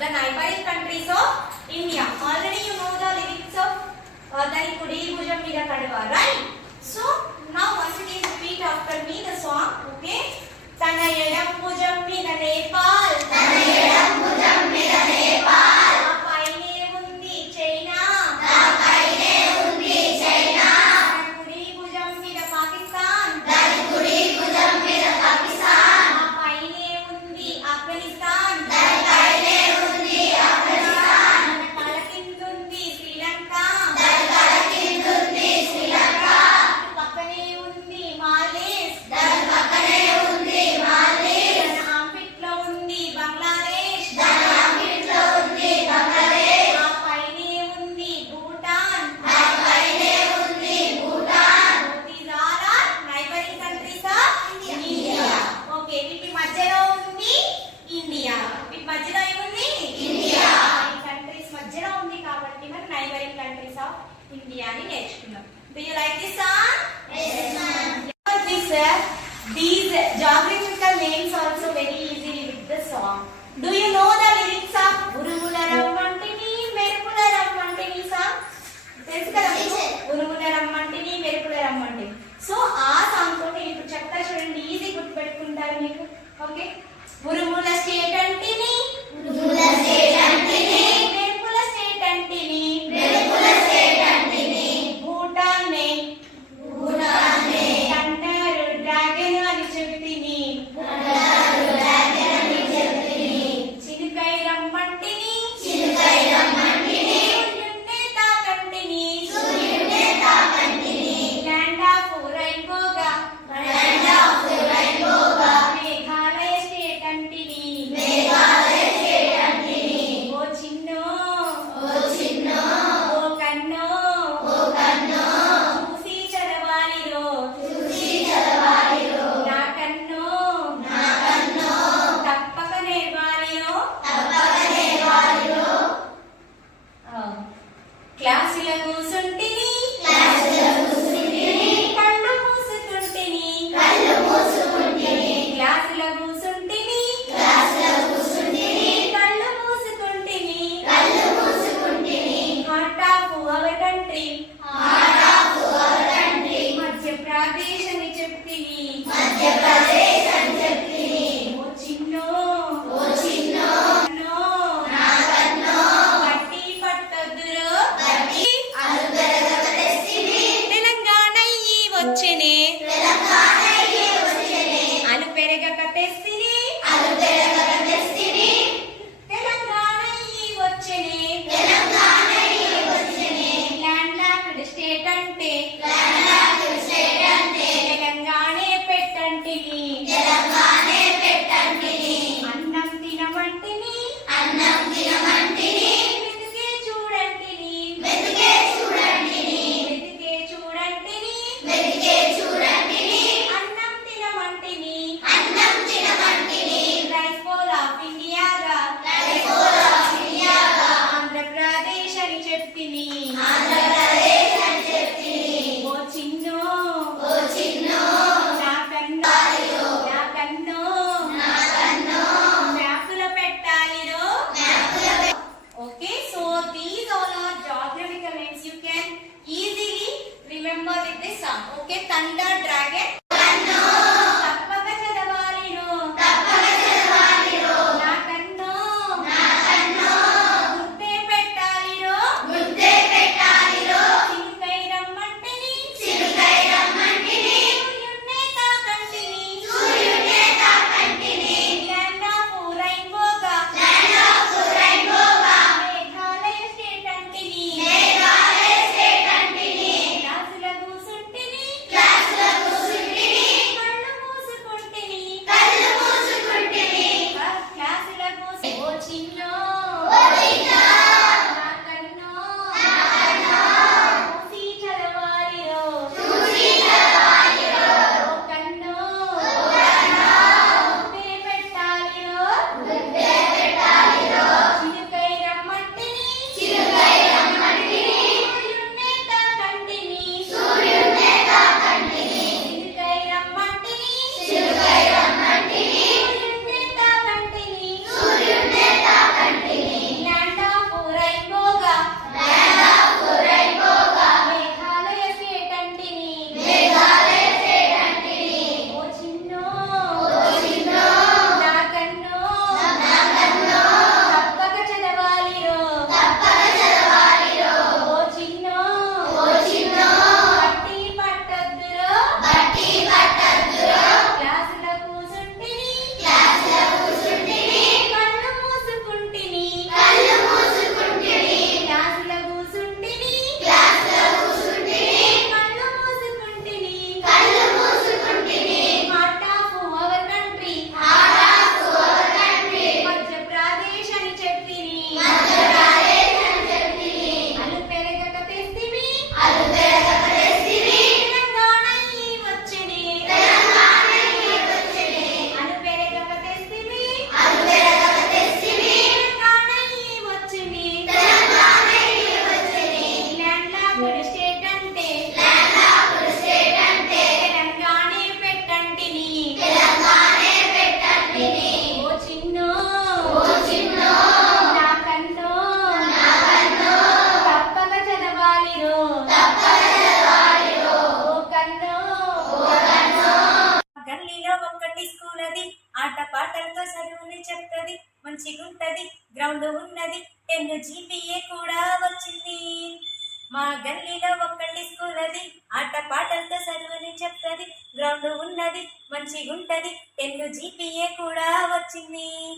the neighboring countries of India. Already you know the lyrics of uh, Dari Kudi Bhujam Mira Kadava, right? So now once again repeat after me the song, okay? Tanayadam Bhujam Mira Nepal. Tanayadam These geographical names also very easy with the song. Do you know the lyrics of Urumularam Mantini, Merpularam Mantini song? తెలుసు కదా సందేశం చెప్పి Madhya Pradesh ground ఉన్నది. Ten GPA కూడా వచ్చింది. మా గల్లీలో ఒక్కటి స్కూల్ అది. ఆట పాటలతో చదువుని చెప్తుంది. గ్రౌండ్ ఉన్నది మంచిగుంటది. టెన్ జీపీఏ కూడా వచ్చింది.